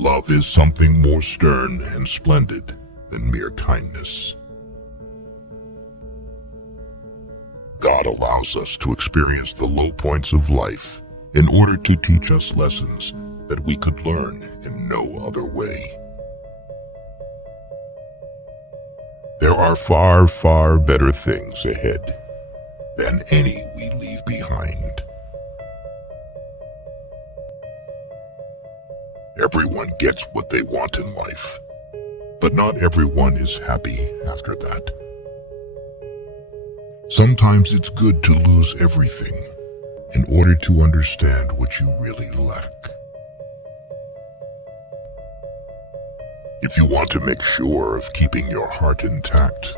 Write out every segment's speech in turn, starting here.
Love is something more stern and splendid than mere kindness. God allows us to experience the low points of life in order to teach us lessons that we could learn in no other way. There are far, far better things ahead than any we leave behind. Everyone gets what they want in life, but not everyone is happy after that. Sometimes it's good to lose everything in order to understand what you really lack. If you want to make sure of keeping your heart intact,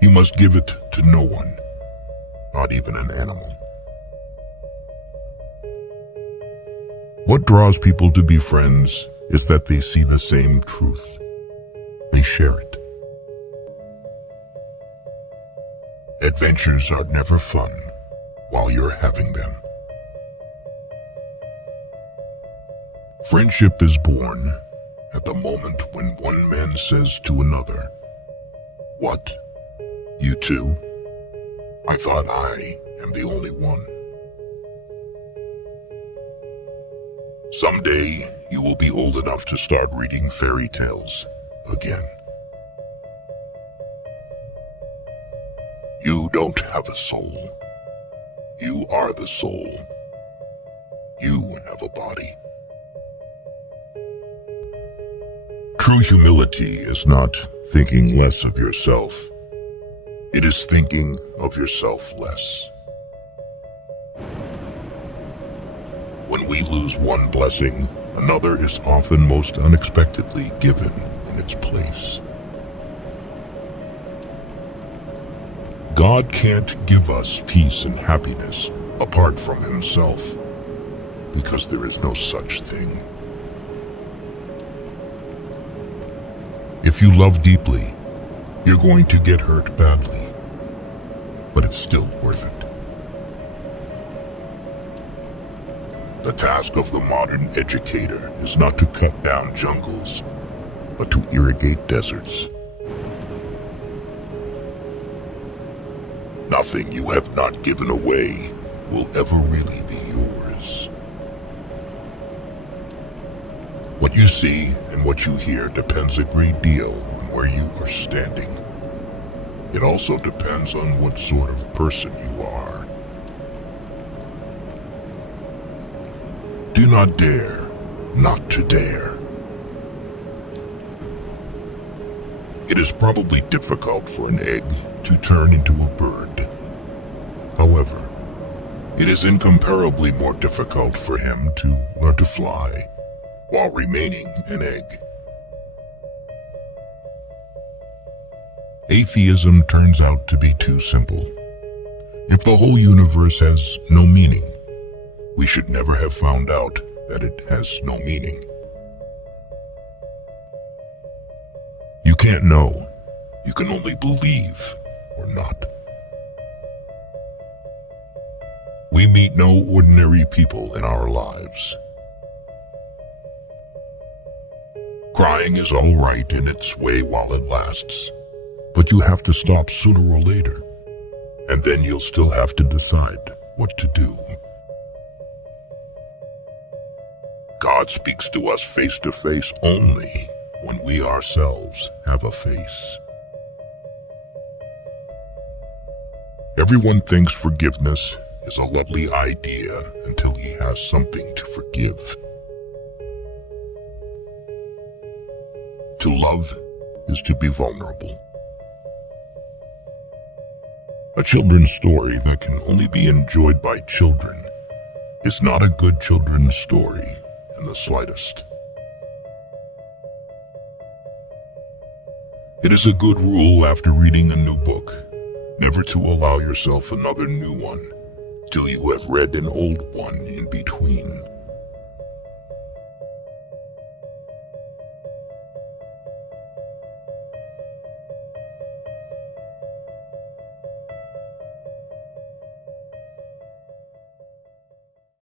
you must give it to no one, not even an animal. What draws people to be friends is that they see the same truth. They share it. Adventures are never fun while you're having them. Friendship is born at the moment when one man says to another, "What? You too? I thought I am the only one." Someday you will be old enough to start reading fairy tales again. You don't have a soul. You are the soul. You have a body. True humility is not thinking less of yourself. It is thinking of yourself less. When we lose one blessing, another is often most unexpectedly given in its place. God can't give us peace and happiness apart from Himself, because there is no such thing. If you love deeply, you're going to get hurt badly, but it's still worth it. The task of the modern educator is not to cut down jungles, but to irrigate deserts. Nothing you have not given away will ever really be yours. What you see and what you hear depends a great deal on where you are standing. It also depends on what sort of person you are. Do not dare not to dare. It is probably difficult for an egg to turn into a bird. However, it is incomparably more difficult for him to learn to fly while remaining an egg. Atheism turns out to be too simple. If the whole universe has no meaning, we should never have found out that it has no meaning. You can't know. You can only believe or not. We meet no ordinary people in our lives. Crying is all right in its way while it lasts, but you have to stop sooner or later, and then you'll still have to decide what to do. God speaks to us face to face only when we ourselves have a face. Everyone thinks forgiveness is a lovely idea until he has something to forgive. To love is to be vulnerable. A children's story that can only be enjoyed by children is not a good children's story in the slightest. It is a good rule after reading a new book never to allow yourself another new one till you have read an old one in between.